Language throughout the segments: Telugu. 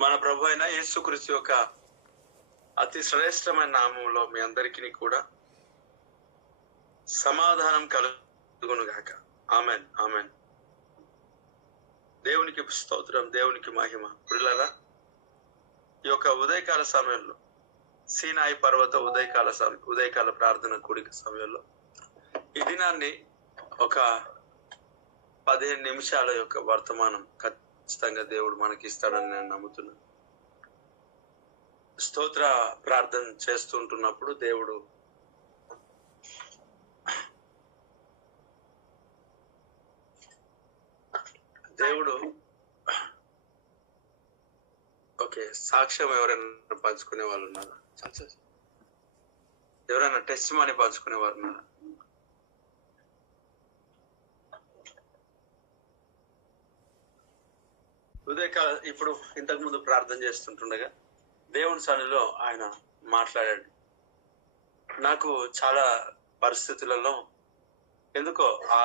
మన ప్రభు అయిన యేసుక్రీస్తు యొక్క అతి శ్రేష్టమైన నామంలో మీ అందరికీ కూడా సమాధానం కలుగును గాక. Amen amen. దేవునికి స్తోత్రం, దేవునికి మహిమ. ప్రియులారా, ఈ యొక్క ఉదయకాల సమయంలో సీనాయి పర్వత ఉదయకాల ప్రార్థన కూడిక సమయంలో ఈ దినాన్ని ఒక 15 నిమిషాల యొక్క వర్తమానం ఖచ్చితంగా దేవుడు మనకి ఇస్తాడని నేను నమ్ముతున్నాను. స్తోత్ర ప్రార్థన చేస్తుంటున్నప్పుడు దేవుడు ఓకే, సాక్ష్యం ఎవరైనా పంచుకునే వాళ్ళు ఉన్నారా? ఎవరైనా టెస్ట్ మనీ పంచుకునే వారు ఉన్నారా? ఉదయకాల ఇప్పుడు ఇంతకు ముందు ప్రార్థన చేస్తుంటుండగా దేవుని సన్నిధిలో ఆయన మాట్లాడాడు. నాకు చాలా పరిస్థితులలో ఎందుకో ఆ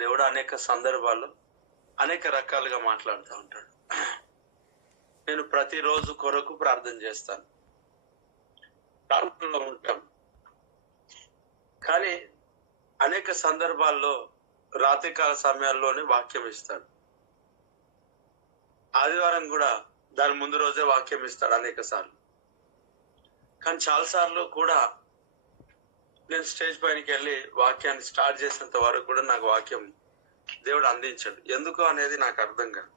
దేవుడు అనేక సందర్భాల్లో అనేక రకాలుగా మాట్లాడుతూ ఉంటాడు. నేను ప్రతిరోజు కొరకు ప్రార్థన చేస్తాను, ప్రార్థనలో ఉంటాను. కానీ అనేక సందర్భాల్లో రాత్రికాల సమయాల్లోనే వాక్యం ఇస్తాడు. ఆదివారం కూడా దాని ముందు రోజే వాక్యం ఇస్తాడు అనేక సార్లు. కానీ చాలాసార్లు కూడా నేను స్టేజ్ పైనకి వెళ్ళి వాక్యాన్ని స్టార్ట్ చేసేంత వరకు కూడా నాకు వాక్యం దేవుడు అందించాడు. ఎందుకు అనేది నాకు అర్థం కాదు.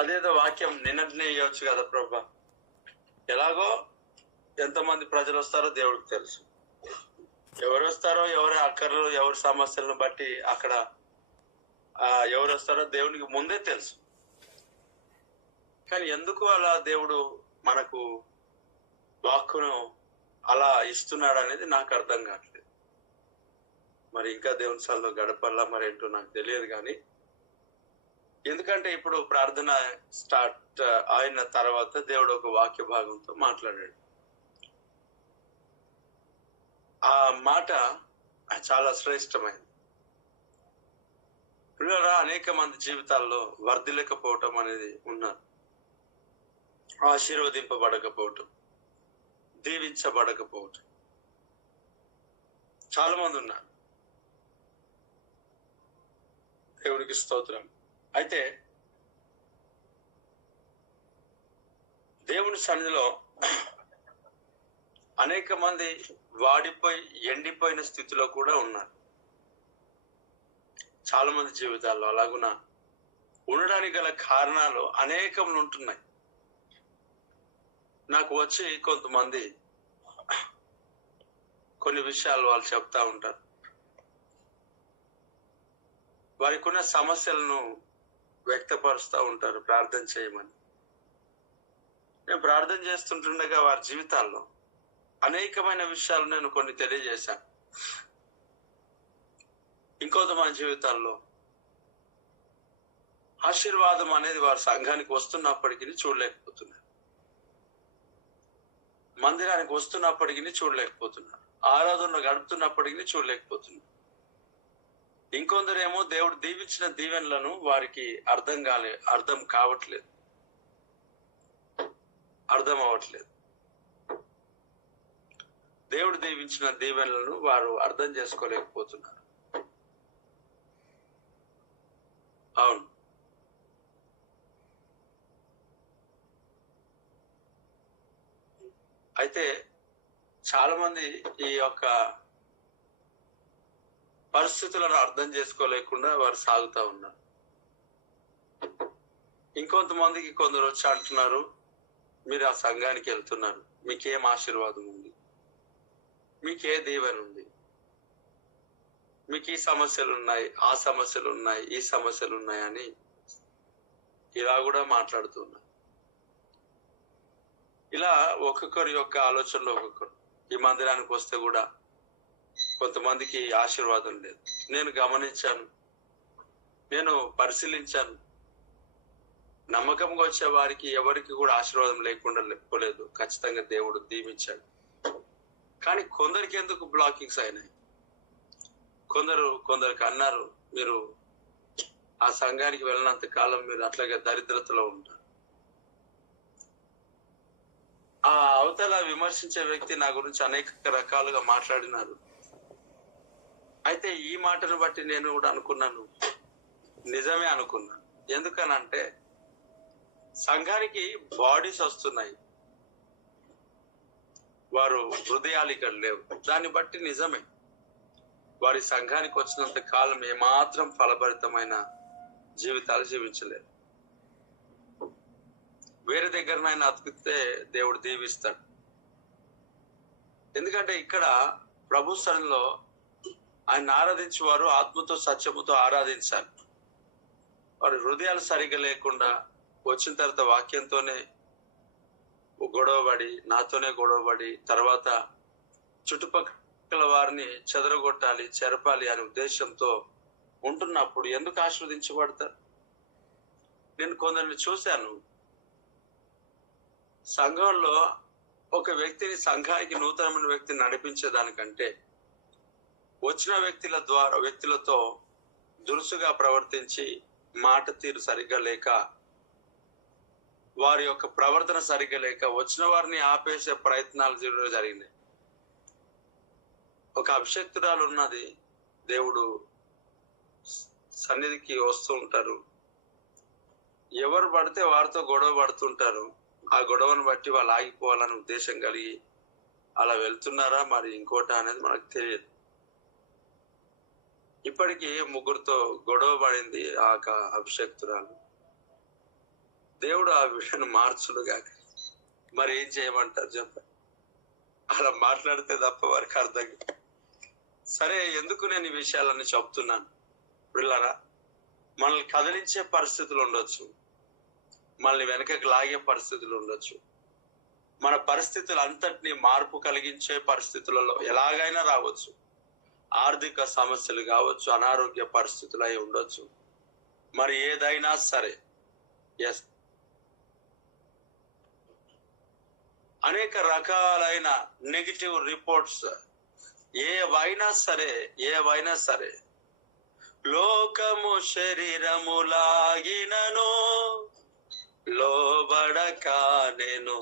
అదేదో వాక్యం నిన్నటినే ఇవ్వచ్చు కదా ప్రభా, ఎలాగో ఎంతమంది ప్రజలు వస్తారో దేవుడికి తెలుసు. ఎవరు వస్తారో, ఎవరి అక్కర్లు, ఎవరి సమస్యలను బట్టి అక్కడ ఎవరు వస్తారో దేవునికి ముందే తెలుసు. కానీ ఎందుకు అలా దేవుడు మనకు వాక్కును అలా ఇస్తున్నాడు అనేది నాకు అర్థం కావట్లేదు. మరి ఇంకా దేవుని సన్నిధిలో గడపల్లా మరి ఏంటో నాకు తెలియదు. కానీ ఎందుకంటే ఇప్పుడు ప్రార్థన స్టార్ట్ అయిన తర్వాత దేవుడు ఒక వాక్య భాగంతో మాట్లాడాడు. ఆ మాట చాలా శ్రేష్టమైనది. పిల్లరా, అనేక మంది జీవితాల్లో వర్ధిల్లకపోవటం అనేది ఉన్నారు. ఆశీర్వదింపబడకపోవటం, దీవించబడకపోవటం చాలా మంది ఉన్నారు. దేవునికి స్తోత్రం. అయితే దేవుని సన్నిధిలో అనేక మంది వాడిపోయి ఎండిపోయిన స్థితిలో కూడా ఉన్నారు. చాలా మంది జీవితాల్లో అలాగున ఉండడానికి గల కారణాలు అనేకములు ఉంటున్నాయి. నాకు వచ్చి కొంతమంది కొన్ని విషయాలు వాళ్ళు చెప్తా ఉంటారు. వారికి ఉన్న సమస్యలను వ్యక్తపరుస్తూ ఉంటారు ప్రార్థన చేయమని. నేను ప్రార్థన చేస్తుంటుండగా వారి జీవితాల్లో అనేకమైన విషయాలు నేను కొన్ని తెలియజేశాను. ఇంకొంతమంది జీవితాల్లో ఆశీర్వాదం అనేది వారి సంఘానికి వస్తున్నప్పటికీ చూడలేకపోతున్నారు, మందిరానికి వస్తున్నప్పటికీ చూడలేకపోతున్నారు, ఆరాధనలో గడుపుతున్నప్పటికీ చూడలేకపోతున్నారు. ఇంకొందరేమో దేవుడు దీవించిన దీవెనలను వారికి అర్థం అవ్వట్లేదు. దేవుడు దీవించిన దీవెనలను వారు అర్థం చేసుకోలేకపోతున్నారు. అవును, అయితే చాలా మంది ఈ యొక్క పరిస్థితులను అర్థం చేసుకోలేకుండా వారు సాగుతూ ఉన్నారు. ఇంకొంతమందికి కొందరు వచ్చి అంటున్నారు, మీరు ఆ సంఘానికి వెళ్తున్నారు, మీకేం ఆశీర్వాదం ఉంది, మీకే దీవెన ఉంది, మీకు ఈ సమస్యలు ఉన్నాయి, ఆ సమస్యలు ఉన్నాయి, ఈ సమస్యలు ఉన్నాయని ఇలా కూడా మాట్లాడుతున్నారు. ఇలా ఒక్కొక్కరి యొక్క ఆలోచనలో ఒక్కొక్కరు. ఈ మందిరానికి వస్తే కూడా కొంతమందికి ఆశీర్వాదం లేదు. నేను గమనించాను, నేను పరిశీలించాను. నమ్మకంగా వచ్చే వారికి ఎవరికి కూడా ఆశీర్వాదం లేకుండా పోలేదు. ఖచ్చితంగా దేవుడు దీవించాడు. కానీ కొందరికి ఎందుకు బ్లాకింగ్స్ అయినాయి? కొందరికి అన్నారు, మీరు ఆ సంఘానికి వెళ్ళినంత కాలం మీరు అట్లాగే దరిద్రతలో ఉంటారు. ఆ అవతల విమర్శించే వ్యక్తి నా గురించి అనేక రకాలుగా మాట్లాడినారు. అయితే ఈ మాటను బట్టి నేను కూడా అనుకున్నాను, నిజమే అనుకున్నాను. ఎందుకనంటే సంఘానికి బాడీస్ వస్తున్నాయి, వారు హృదయాలు ఇక్కడ లేవు. దాన్ని బట్టి నిజమే, వారి సంఘానికి వచ్చినంత కాలం ఏమాత్రం ఫలభరితమైన జీవితాలు జీవించలేదు. వేరే దగ్గరనైనా అతికితే దేవుడు దీవిస్తాడు. ఎందుకంటే ఇక్కడ ప్రభు సన్నిధిలో ఆయన ఆరాధించేవారు ఆత్మతో సత్యముతో ఆరాధించాలి. వారి హృదయాలు సరిగ్గా లేకుండా వచ్చిన తర్వాత వాక్యంతోనే గొడవబడి, నాతోనే గొడవబడి, తర్వాత చుట్టుపక్కల వారిని చెదరగొట్టాలి, చెరపాలి అనే ఉద్దేశంతో ఉంటున్నప్పుడు ఎందుకు ఆశీర్వదించబడతారు? నేను కొందరిని చూశాను, సంఘంలో ఒక వ్యక్తిని, సంఘానికి నూతనమైన వ్యక్తిని నడిపించేదానికంటే వచ్చిన వ్యక్తులతో దురుసుగా ప్రవర్తించి, మాట తీరు సరిగ్గా లేక, వారి యొక్క ప్రవర్తన సరిగ్గా లేక వచ్చిన వారిని ఆపేసే ప్రయత్నాలు జరిగినాయి. ఒక అభిషక్తురాలు ఉన్నది, దేవుడు సన్నిధికి వస్తూ ఉంటారు, ఎవరు పడితే వారితో గొడవ పడుతుంటారు. ఆ గొడవను బట్టి వాళ్ళు ఆగిపోవాలని ఉద్దేశం కలిగి అలా వెళ్తున్నారా మరి ఇంకోట అనేది మనకు తెలియదు. ఇప్పటికీ 3 గొడవ పడింది ఆ అభిషక్తురాలు. దేవుడు ఆ విషయాన్ని మార్చుడుగా. మరి ఏం చేయమంటారు చెప్పండి? అలా మాట్లాడితే తప్ప వారికి అర్థం. సరే, ఎందుకు నేను ఈ విషయాలన్నీ చెప్తున్నాను? పిల్లరా, మనల్ని కదిలించే పరిస్థితులు ఉండొచ్చు, మనల్ని వెనకకి లాగే పరిస్థితులు ఉండొచ్చు, మన పరిస్థితులు అంతటినీ మార్పు కలిగించే పరిస్థితులలో ఎలాగైనా రావచ్చు. ఆర్థిక సమస్యలు కావచ్చు, అనారోగ్య పరిస్థితులు అయి ఉండొచ్చు, మరి ఏదైనా సరే. ఎస్, అనేక రకాలైన నెగిటివ్ రిపోర్ట్స్ ఏవైనా సరే లోకము శరీరములాగినను లోబడక నేను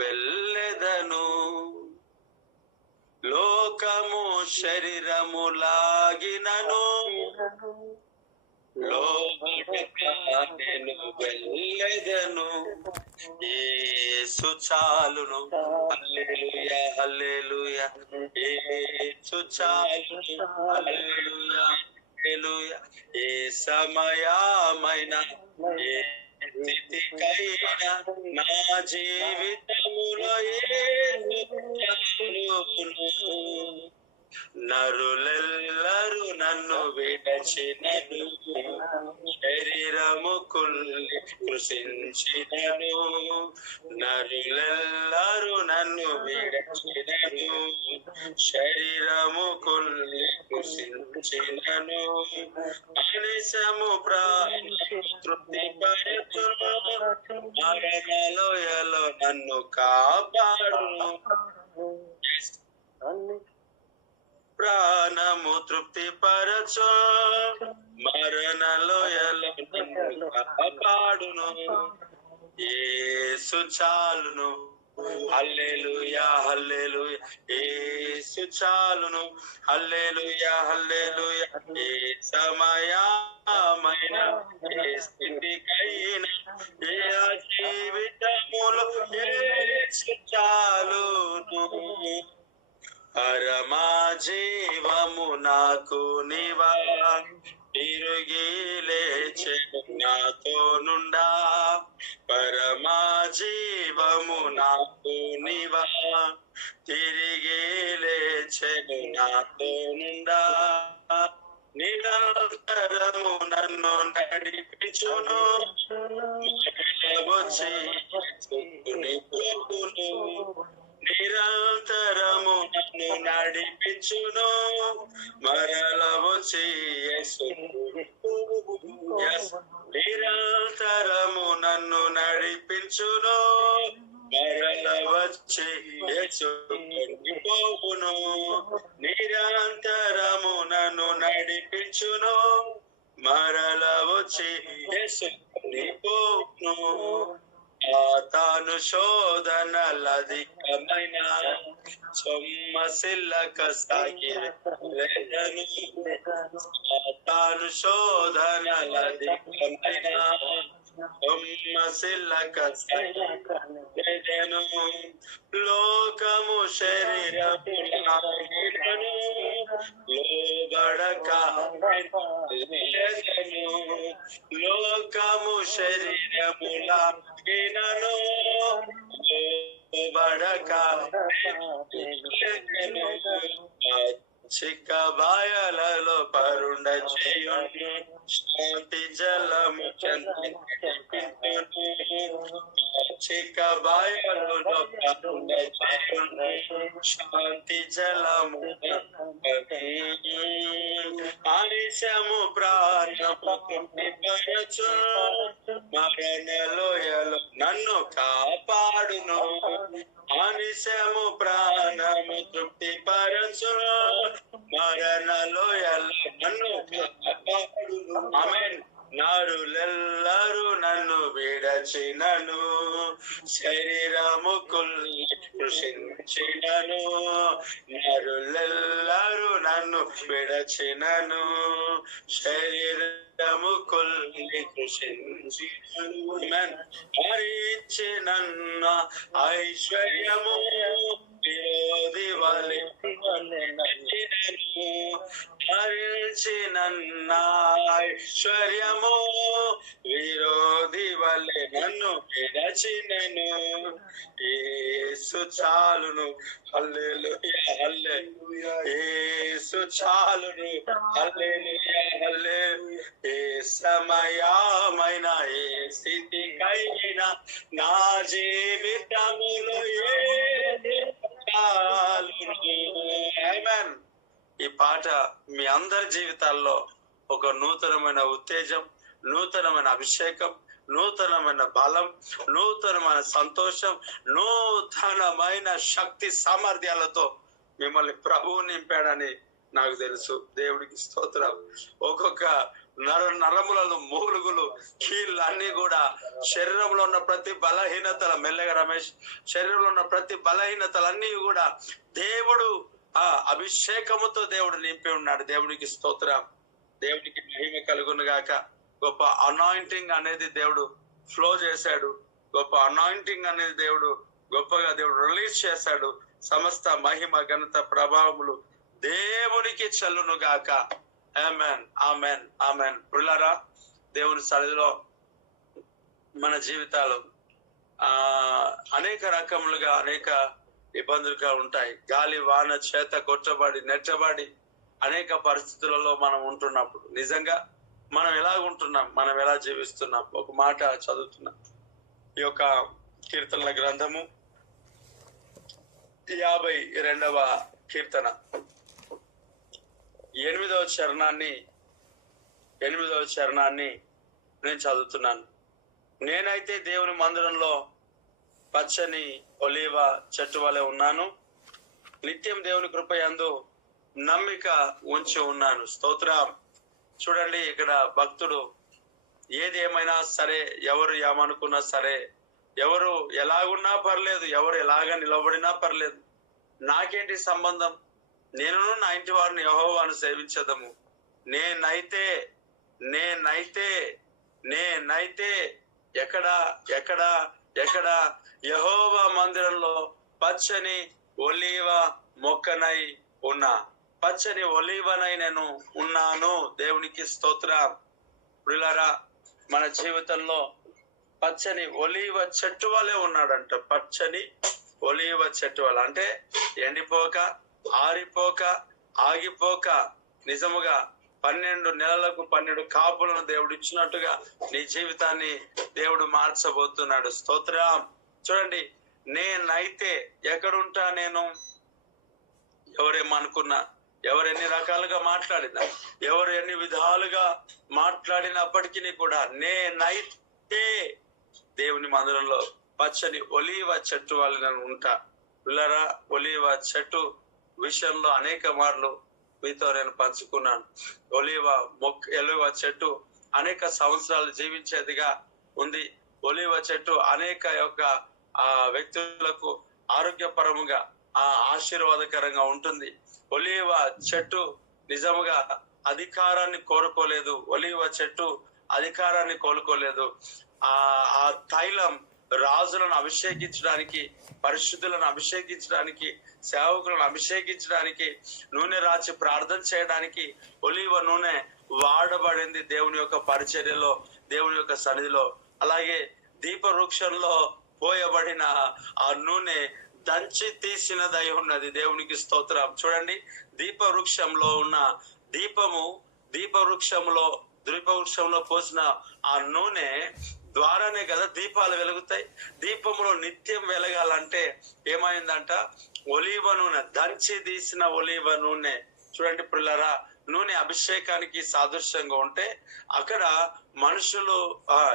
వెళ్ళెదను. లోకము శరీరములాగినను లోబడక నేను వెళ్ళెదను. యేసు చాలును, హల్లెలూయా హల్లెలూయా. యేసు చాలును, హల్లెలూయా హల్లెలూయా. ఏ సమయమైన ఏ స్థితికైనా నా జీవితములో యేసు చాలును. నరులెల్లరూ నన్ను విడచినను, శరీరము కుల్లి కృషించినను. నరులెల్లరూ నన్ను విడచినను, శరీరము కుల్లి కృషించినను. అనిశము ప్రాణము తృప్తిపరచును, మరణలోయలో నన్ను కాపాడును. ప్రాణము తృప్తిపరచు, మరణలోయలో నన్ను కాపాడును. యేసు చాలును, హల్లెలూయా హల్లెలూయా. యేసు చాలును, హల్లెలూయా హల్లెలూయా. ఏ సమయమైన ఏ స్థితికైనా ఏ జీవితములో యేసు చాలును. పరమా జీవము నాకు నీవా, తిరిగి లేచెను నాతో నుండా. పరమా జీవము నాకు నీవా, తిరిగి లేచెను నాతో నుండా. నిరంతరము నన్ను నడిపించును, వచ్చి పోవును. నిరంతరము నన్ను నడిపించును, మరల వచ్చి నిరంతరము నన్ను నడిపించును, మరల వచ్చి పోవును. నిరంతరము నన్ను నడిపించును, మరల యేసు కొనిపోను తాను శోధనలధికమైన సొమ్మసిల్లక సాగిరెదను తాను శోధనలధికమైన సొమ్మసిల్లక సాగిరెదను లోకము శరీరములను లోబడక లోకము శరీరములను లోబడక చిక్క బాయలలో పరుండ చేయును శాంతి జలము చిక్క బాయలలో పరుండ చేయును శాంతి జలము ఆనిశము ప్రాణము తృప్తిపరచు మరణలోయలో నన్ను కాపాడును ఆనిశము ప్రాణము తృప్తిపరచు మరణలోయలో నన్ను కాపాడును ఆమేన్ నరులెల్లరూ నన్ను విడచినను శరీరము కృషించినను నరులెల్లరూ నన్ను విడచినను శరీరము కృషించినను హరించినన్న ఐశ్వర్యము విరోధి వలె హరించినన్న ఐశ్వర్యము విరోధి వలె నన్ను విడచినను యేసు చాలును హల్లెలూయా హల్లెలూయా యేసు చాలును హల్లెలూయా హల్లెలూయా ఏ సమయమైన ఏ స్థితికైనా నా జీవితములో ఆమేన్. ఈ పాట మీ అందరి జీవితాల్లో ఒక నూతనమైన ఉత్తేజం, నూతనమైన అభిషేకం, నూతనమైన బలం, నూతనమైన సంతోషం, నూతనమైన శక్తి సామర్థ్యాలతో మిమ్మల్ని ప్రభువు నింపాడని నాకు తెలుసు. దేవుడికి స్తోత్రం. ఒక్కొక్క నరములలో మూలుగులు కీళ్ళన్నీ కూడా శరీరంలో ఉన్న ప్రతి బలహీనతల మెల్లగా రమేష్ శరీరంలో ఉన్న ప్రతి బలహీనతలన్నీ కూడా దేవుడు అభిషేకముతో దేవుడు నింపి ఉన్నాడు. దేవుడికి స్తోత్రం. దేవుడికి మహిమ కలుగును గాక. గొప్ప అనాయింటింగ్ అనేది దేవుడు ఫ్లో చేశాడు. గొప్ప అనాయింటింగ్ అనేది దేవుడు గొప్పగా దేవుడు రిలీజ్ చేశాడు. సమస్త మహిమ ఘనత ప్రభావములు దేవునికి చెల్లును గాక. ఆమేన్ ఆమేన్ ఆమేన్. ప్రియులారా, దేవుని సన్నిధిలో మన జీవితాలు అనేక రకములుగా అనేక ఇబ్బందులుగా ఉంటాయి. గాలి వాన చేత కొట్టబడి నెట్టబడి అనేక పరిస్థితులలో మనం ఉంటున్నప్పుడు నిజంగా మనం ఎలా ఉంటున్నాం, మనం ఎలా జీవిస్తున్నాం? ఒక మాట చదువుతున్నాం. ఈ యొక్క కీర్తనల గ్రంథము 52వ కీర్తన 8వ చరణాన్ని నేను చదువుతున్నాను. నేనైతే దేవుని మందిరంలో పచ్చని ఒలీవ చెట్టు వలె ఉన్నాను. నిత్యం దేవుని కృపయందు నమ్మిక ఉంచి ఉన్నాను. స్తోత్రం. చూడండి, ఇక్కడ భక్తుడు ఏది ఏమైనా సరే, ఎవరు ఏమనుకున్నా సరే, ఎవరు ఎలాగున్నా పర్లేదు, ఎవరు ఎలాగా నిలబడినా పర్లేదు, నాకేంటి సంబంధం? నేను నా ఇంటి వారిని యెహోవాను సేవించదము. నేనైతే ఎక్కడ యెహోవా మందిరంలో పచ్చని ఒలీవ మొక్కనై ఉన్నా, పచ్చని ఒలీవనై నేను ఉన్నాను. దేవునికి స్తోత్రం. ప్రియులారా, మన జీవితంలో పచ్చని ఒలీవ చెట్టు వలె ఉన్నాడంట. పచ్చని ఒలీవ చెట్టు వల్ల అంటే ఎండిపోక, ఆరిపోక, ఆగిపోక, నిజముగా 12 నెలలకు 12 కాపులను దేవుడు ఇచ్చినట్టుగా నీ జీవితాన్ని దేవుడు మార్చబోతున్నాడు. స్తోత్రం. చూడండి, నేనైతే ఎక్కడుంటా? నేను ఎవరేమనుకున్నా, ఎవరు ఎన్ని రకాలుగా మాట్లాడినా, ఎవరు ఎన్ని విధాలుగా మాట్లాడినప్పటికీ కూడా నేనైతే దేవుని మందిరంలో పచ్చని ఒలీవ చెట్టు వల్ల నేను ఉంటా. పిల్లరా, ఒలీవ చెట్టు విషయంలో అనేక మార్లు మీతో నేను పంచుకున్నాను. ఒలీవ చెట్టు అనేక సంవత్సరాలు జీవించేదిగా ఉంది. ఒలీవ చెట్టు అనేక యొక్క వ్యక్తులకు ఆరోగ్యపరముగా ఆశీర్వాదకరంగా ఉంటుంది. ఒలీవ చెట్టు నిజముగా అధికారాన్ని కోరుకోలేదు. ఒలీవ చెట్టు అధికారాన్ని కోరుకోలేదు. ఆ తైలం రాజులను అభిషేకించడానికి, పరిశుద్ధులను అభిషేకించడానికి, సేవకులను అభిషేకించడానికి, నూనె రాచి ప్రార్థన చేయడానికి ఒలీవ నూనె వాడబడింది దేవుని యొక్క పరిచర్యలో, దేవుని యొక్క సన్నిధిలో. అలాగే దీప వృక్షంలో పోయబడిన ఆ నూనె దంచి తీసినదై ఉన్నది. దేవునికి స్తోత్రం. చూడండి, దీప వృక్షంలో ఉన్న దీప వృక్షంలో పోసిన ఆ నూనె ద్వారానే కదా దీపాలు వెలుగుతాయి. దీపంలో నిత్యం వెలగాలంటే ఏమైందంట? ఒలీవ నూనె, దంచి తీసిన ఒలీవ నూనె. చూడండి పిల్లరా, నూనె అభిషేకానికి సాదృశ్యంగా ఉంటే అక్కడ మనుషులు,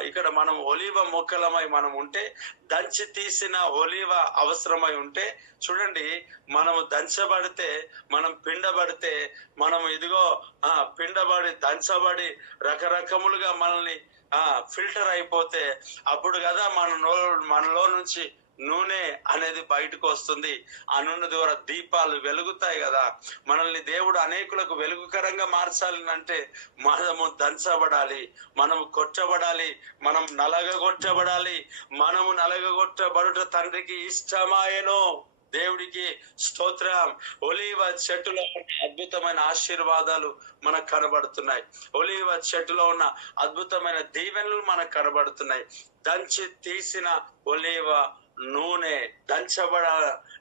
ఇక్కడ మనం ఒలీవ మొక్కలమై మనం ఉంటే, దంచి తీసిన ఒలీవ అవసరమై ఉంటే, చూడండి, మనము దంచబడితే, మనం పిండబడితే, మనం ఇదిగో పిండబడి దంచబడి రకరకములుగా మనల్ని ఫిల్టర్ అయిపోతే అప్పుడు కదా మనలో నుంచి నూనె అనేది బయటకు వస్తుంది. ఆ నూనె ద్వారా దీపాలు వెలుగుతాయి కదా. మనల్ని దేవుడు అనేకులకు వెలుగుకరంగా మార్చాలి అంటే మనము దంచబడాలి, మనము కొట్టబడాలి, మనం నలగగొట్టబడాలి. మనము నలగగొట్టబడుట తండ్రికి ఇష్టమాయెను. దేవుడికి స్తోత్రం. ఒలీవ చెట్టులో ఉన్న అద్భుతమైన ఆశీర్వాదాలు మనకు కనబడుతున్నాయి. ఒలీవ చెట్టులో ఉన్న అద్భుతమైన దీవెనలు మనకు కనబడుతున్నాయి. దంచి తీసిన ఒలీవ నూనె దంచబడ.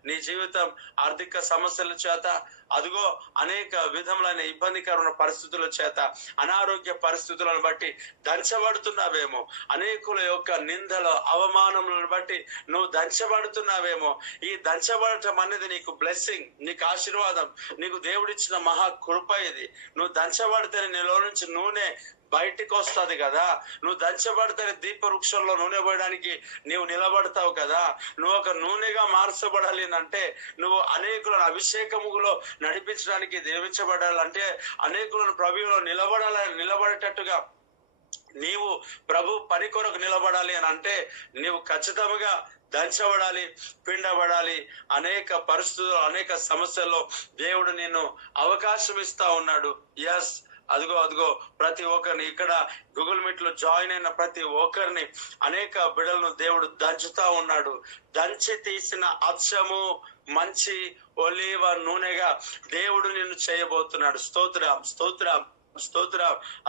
నీ జీవితం ఆర్థిక సమస్యల చేత, అదిగో అనేక విధములైన ఇబ్బందికరమైన పరిస్థితుల చేత, అనారోగ్య పరిస్థితులను బట్టి దంచబడుతున్నావేమో. అనేకుల యొక్క నిందలు, అవమానములను బట్టి నువ్వు దంచబడుతున్నావేమో. ఈ దంచబడటం అనేది నీకు బ్లెస్సింగ్, నీకు ఆశీర్వాదం, నీకు దేవుడిచ్చిన మహా కృప ఇది. నువ్వు దంచబడితే నీలో నుంచి నూనె బయటికి వస్తుంది కదా. నువ్వు దంచబడితే దీప వృక్షంలో నూనె పోయడానికి నీవు నిలబడతావు కదా. నువ్వు ఒక నూనెగా మార్చబడాలి అంటే, నువ్వు అనేకులను అభిషేకములో నడిపించడానికి దీవించబడాలంటే, అనేకులను ప్రభువులో నిలబడేటట్టుగా నీవు ప్రభు పని కొరకు నిలబడాలి అని అంటే, నీవు ఖచ్చితంగా దంచబడాలి, పిండబడాలి. అనేక పరిస్థితుల్లో, అనేక సమస్యల్లో దేవుడు నిన్ను అవకాశం ఇస్తా ఉన్నాడు. ఎస్, అదిగో ప్రతి ఒక్కరిని, ఇక్కడ గూగుల్ మీట్ లో జాయిన్ అయిన ప్రతి ఒక్కరిని, అనేక బిడ్డలను దేవుడు దంచుతా ఉన్నాడు. దంచి తీసిన అచ్చము మంచి ఒలీవ నూనెగా దేవుడు నిన్ను చేయబోతున్నాడు. స్తోత్రం.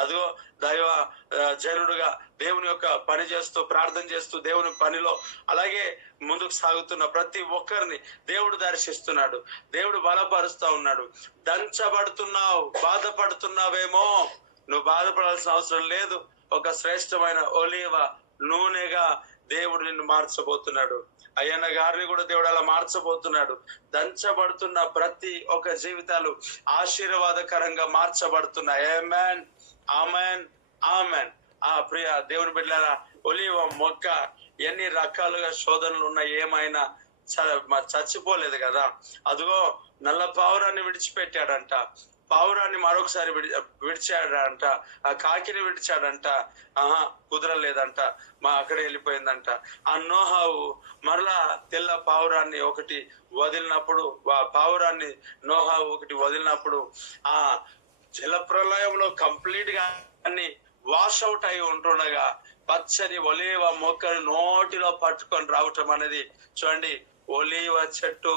అదిగో దైవ జనుడుగా దేవుని యొక్క పని చేస్తూ, ప్రార్థన చేస్తూ, దేవుని పనిలో అలాగే ముందుకు సాగుతున్న ప్రతి ఒక్కరిని దేవుడు దర్శిస్తున్నాడు. దేవుడు బలపరుస్తా ఉన్నాడు. దంచబడుతున్నావు, బాధపడుతున్నావేమో. నువ్వు బాధపడాల్సిన అవసరం లేదు. ఒక శ్రేష్టమైన ఒలీవ నూనెగా దేవుడు నిన్ను మార్చబోతున్నాడు. అయ్యన్న గారిని కూడా దేవుడు అలా మార్చబోతున్నాడు. దంచబడుతున్న ప్రతి ఒక్క జీవితాలు ఆశీర్వాదకరంగా మార్చబడుతున్నాయి. ఆమేన్, ఆమేన్, ఆమేన్. ప్రియ దేవుని బిడ్డలారా, ఒలీవ మొక్క ఎన్ని రకాలుగా శోధనలు ఉన్నాయి, ఏమైనా చచ్చిపోలేదు కదా. అదిగో నల్ల పావురాన్ని విడిచిపెట్టాడంట, పావురాన్ని మరొకసారి విడిచాడంట, ఆ కాకిని విడిచాడంట, కుదరలేదంట, అక్కడే వెళ్ళిపోయిందంట. ఆ నోహావు మరలా తెల్ల పావురాన్ని ఒకటి వదిలినప్పుడు, పావురాన్ని నోహావు ఒకటి వదిలినప్పుడు ఆ జలప్రలయంలో కంప్లీట్ గా అన్ని వాష్ అవుట్ అయి ఉంటుండగా పచ్చని ఒలీవ మొక్కను నోటిలో పట్టుకొని రావటం అనేది చూడండి. ఒలీవ చెట్టు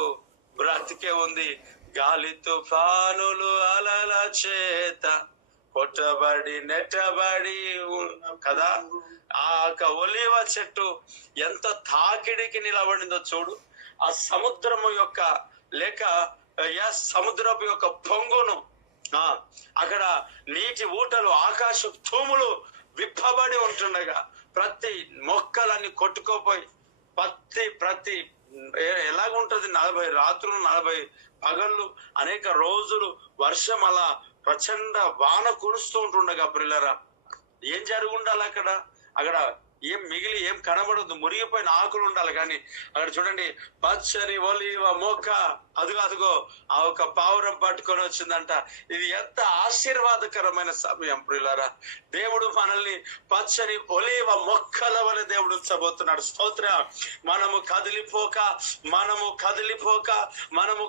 బ్రతికే ఉంది. గాలి తుఫానులు అలల చేత కొట్టబడి నెట్టబడి కదా. ఆ ఒలీవ చెట్టు ఎంత తాకిడికి నిలబడిందో చూడు. ఆ సముద్రము యొక్క సముద్రపు యొక్క పొంగును, అక్కడ నీటి ఊటలు, ఆకాశ తూములు విప్పబడి ఉంటుండగా ప్రతి మొక్కలన్నీ కొట్టుకోపోయి ప్రతి ఎలాగుంటది, 40 రాత్రులు 40 పగళ్ళు, అనేక రోజులు వర్షం, అలా ప్రచండ వాన కురుస్తూ ఉంటుండగా ప్రియులారా, ఏం జరుగుండాలి అక్కడ ఏం మిగిలి ఏం కనబడదు, మురిగిపోయిన ఆకులు ఉండాలి. కానీ అక్కడ చూడండి, పచ్చని ఒలీవ మొక్క, అదుగో ఆ ఒక పావురం పట్టుకొని వచ్చిందంట. ఇది ఎంత ఆశీర్వాదకరమైన సమయం ప్రియులారా. దేవుడు మనల్ని పచ్చని ఒలీవ మొక్కల వలె దేవుడు ఉంచబోతున్నాడు. స్తోత్ర. మనము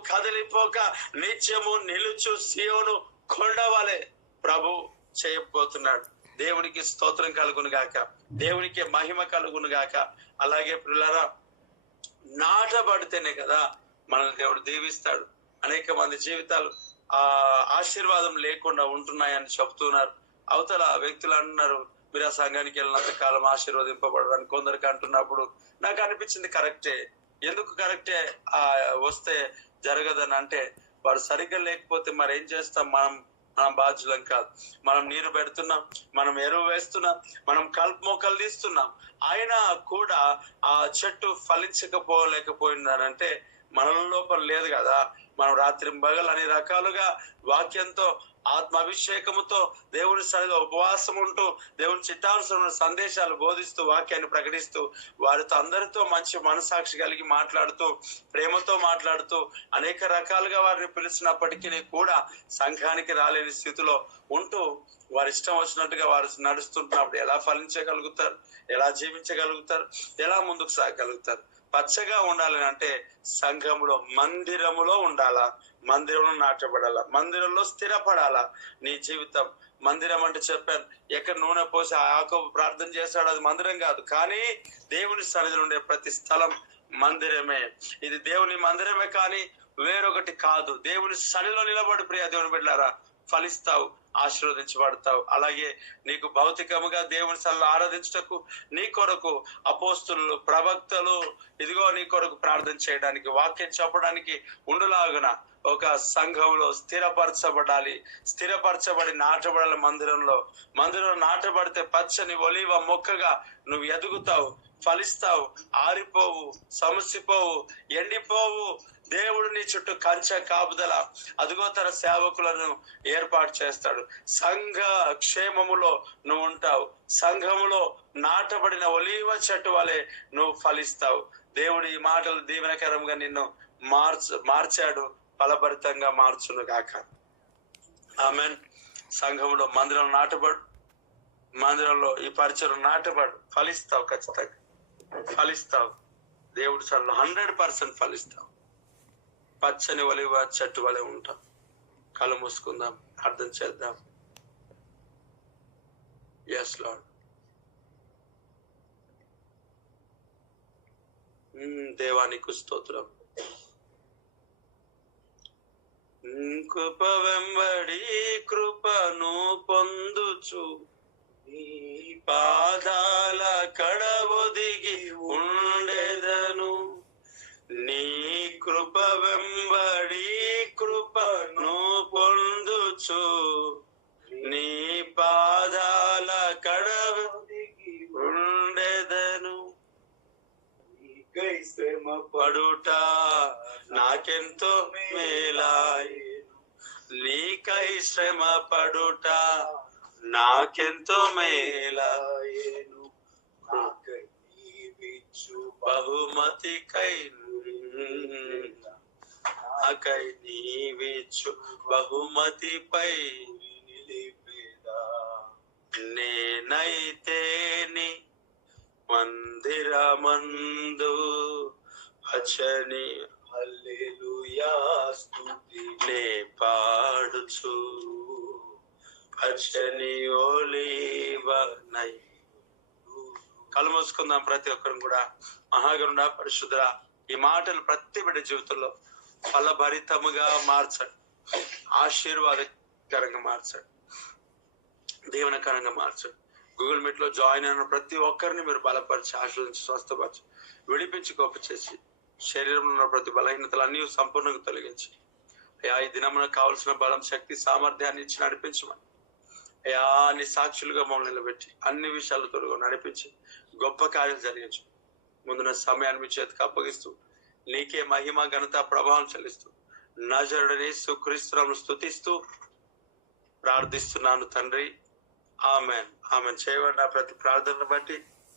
కదిలిపోక నిత్యము నిలుచు సియోను కొండ వలె ప్రభు చేయబోతున్నాడు. దేవునికి స్తోత్రం కలుగును గాక, దేవునికి మహిమ కలుగును గాక. అలాగే పిల్లరా, నాటబడితేనే కదా మనల్ని దేవుడు దీవిస్తాడు. అనేక మంది జీవితాలు ఆశీర్వాదం లేకుండా ఉంటున్నాయని చెప్తున్నారు. అవతల వ్యక్తులు అంటున్నారు, మీరు ఆ సంఘానికి వెళ్ళినంత కాలం ఆశీర్వదింపబడరని కొందరికి అంటున్నప్పుడు నాకు అనిపించింది కరెక్టే. ఎందుకు కరెక్టే వస్తే జరగదని అంటే, వారు సరిగ్గా లేకపోతే మరి ఏం చేస్తాం? మనం బాధ్యులం కాదు. మనం నీరు పెడుతున్నాం, మనం ఎరువు వేస్తున్నాం, మనం కలుపు మొక్కలు తీస్తున్నాం, అయినా కూడా ఆ చెట్టు ఫలించకపోలేకపోయిందనంటే మన లోపల లేదు కదా. మనం రాత్రి పగలు అన్ని రకాలుగా వాక్యంతో, ఆత్మాభిషేకముతో, దేవుని సన్నిధిలో ఉపవాసం ఉంటూ, దేవుని చిత్తానుసరమైన సందేశాలు బోధిస్తూ, వాక్యాన్ని ప్రకటిస్తూ, వారితో అందరితో మంచి మనసాక్షి కలిగి మాట్లాడుతూ, ప్రేమతో మాట్లాడుతూ, అనేక రకాలుగా వారిని పిలిచినప్పటికీ కూడా సంఘానికి రాలేని స్థితిలో ఉంటూ, వారి ఇష్టం వచ్చినట్టుగా వారు నడుస్తుంటున్నప్పుడు ఎలా ఫలించగలుగుతారు? ఎలా జీవించగలుగుతారు? ఎలా ముందుకు సాగగలుగుతారు? పచ్చగా ఉండాలని అంటే సంఘములో, మందిరములో ఉండాలా, మందిరంలో నాటబడాలా, మందిరంలో స్థిరపడాలా నీ జీవితం. మందిరం అంటే చెప్పాను, ఎక్కడ నూనె పోసి యాకోబు ప్రార్థన చేశాడు, అది మందిరం కాదు. కానీ దేవుని సన్నిధిలో ఉండే ప్రతి స్థలం మందిరమే. ఇది దేవుని మందిరమే కానీ వేరొకటి కాదు. దేవుని సన్నిధిలో నిలబడి ప్రియ దేవుని బిడ్డలారా ఫలిస్తావు, ఆశీర్వదించబడతావు. అలాగే నీకు భౌతికముగా దేవుని సన్నిధిలో ఆరాధించుటకు నీ కొరకు అపోస్తులు, ప్రవక్తలు ఇదిగో నీ కొరకు ప్రార్థన చేయడానికి, వాక్యం చెప్పడానికి ఉండులాగున ఒక సంఘంలో స్థిరపరచబడి నాటబడాలి. మందిరంలో నాటబడితే పచ్చని ఒలీవ మొక్కగా నువ్వు ఎదుగుతావు, ఫలిస్తావు, ఆరిపోవు, సమసిపోవు, ఎండిపోవు. దేవుడు నీ చుట్టూ కంచె కాపుదల, అదుగో తన సేవకులను ఏర్పాటు చేస్తాడు. సంఘ క్షేమములో నువ్వు ఉంటావు. సంఘములో నాటబడిన ఒలీవ చెట్టు వలె నువ్వు ఫలిస్తావు. దేవుడు ఈ మాటలు దీవెనకరంగా నిన్ను మార్చాడు, ఫలభరితంగా మార్చును గాక. ఆమెన్. సంఘంలో, మందిరంలో నాటబడు, మందిరంలో ఈ పరిచయం నాటబడు, ఫలిస్తావు, ఖచ్చితంగా ఫలిస్తావు. దేవుడు చాలా 100% ఫలిస్తావు. పచ్చని ఒలీవ చెట్టు వలె ఉంటాం. కళ్ళు మూసుకుందాం, అర్థం చేద్దాం. Yes Lord. దేవానికి స్తోత్రం. కృప వెంబడి కృపను పొందుచు నీ పాదాల కడవొదిగి ఉండెదను. నీ కృప వెంబడి కృపను పొందుచు నీ పాదాల కడవొదిగి ఉండెదను. నీకై శ్రమ పడుట నాకెంతో మేలాయెను. నీకై శ్రమ పడుట నాకెంతో మేలాయెను. నాకై నీవిచ్చు బహుమతికై, నాకై నీవిచ్చు బహుమతిపై నిలిపేదా. నేనైతేని మందిరమందు పచ్చని హల్లెలూయా స్తుతి నే పాడుచు, పచ్చని ఒలీవ నై. కళ్ళు మూసుకుందాం ప్రతి ఒక్కరు కూడా. మహాగరుడ, పరిశుద్ధ, ఈ మాటలు ప్రతి బిడ్డ జీవితంలో ఫలభరితముగా మార్చండి, ఆశీర్వాదకరంగా మార్చండి, దీవెనకరంగా మార్చండి. గూగుల్ మీట్ లో జాయిన్ అయిన ప్రతి ఒక్కరిని మీరు బలపరిచి, ఆశీర్వదించి, స్వస్థపరిచి, విడిపించి, గొప్ప చేసి, శరీరంలో ఉన్న ప్రతి బలహీనతలు అన్ని సంపూర్ణంగా తొలగించి, అయ్యా ఈ దినమున కావలసిన బలం, శక్తి, సామర్థ్యాన్ని ఇచ్చి నడిపించమని, అయ్యా నీ సాక్షులుగా మమ్మల్ని నిలబెట్టి అన్ని విషయాలు తొలగి నడిపించి గొప్ప కార్యం జరిగించు. ముందున్న సమయాన్ని మీ చేతికి అప్పగిస్తూ నీకే మహిమ, ఘనత, ప్రభావం చెల్లిస్తూ నజరుడని యేసుక్రీస్తును స్తుతిస్తూ ప్రార్థిస్తున్నాను తండ్రి. ఆమెన్. ఆమెన్. చేయబడిన ప్రతి ప్రార్థనను బట్టి